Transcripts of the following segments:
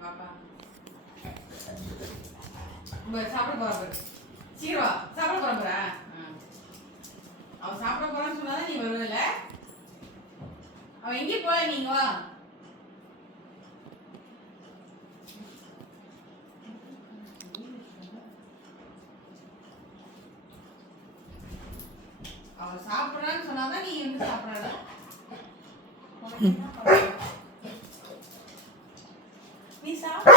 பாப்பா சாப்பிட போறா சீரவா சாப்பிட போறா அவன் சாப்பிட போறான்னு சொன்னாதான் நீ வருவல அவன் எங்கேயும் போல நீங்க வா அவன் சாப்பிடறான்னு சொன்னாதான் நீ வந்து சாப்பிடற நீ சாப்பிட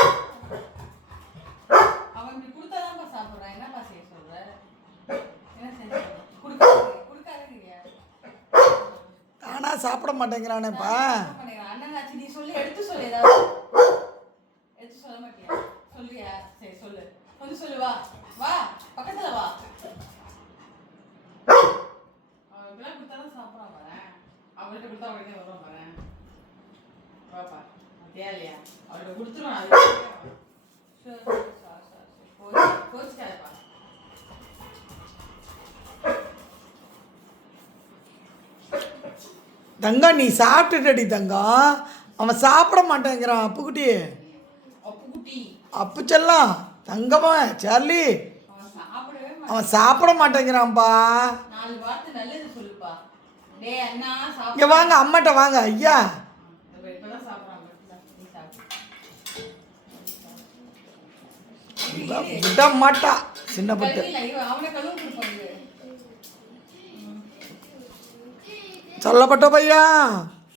அவன் இப்படி கொடுத்தாதான்ப்பா சாப்பிடுறான் என்னப்பா செய்ய சொல்ற என்ன செஞ்ச கொடுக்காதீங்க ஆனா சாப்பிட மாட்டேங்கிறானேப்பா அண்ணனாச்சு நீ சொல்லி எடுத்து சொல்லு ஏதாவது எடுத்து சொல்ல மாட்டியா சொல்றியா சரி சொல்லு கொஞ்சம் சொல்லு வா வா பக்கத்துல வா அவன் இப்பெல்லாம் கொடுத்தாலும் சாப்பிடாம வரேன் அவள்கிட்ட கொடுத்தா அவளுக்கே வரும் வரேன் வாப்பா தேவையா அவள்கிட்ட கொடுத்துருவான் அது கோச்சுக்காதப்பா தங்கம் நீ சாப்பிட்டுட்டடி தங்கம் அவன் சாப்பிட மாட்டேங்கிறான் அப்புக்குட்டி அப்பு செல்லாம் தங்கமா சார்லி அவன் சாப்பிட மாட்டேங்கிறான்ப்பா இங்க வாங்க அம்மாட்ட வாங்க ஐயா விட மாட்டா சின்ன பட்டு சொல்லப்பட்ட பையா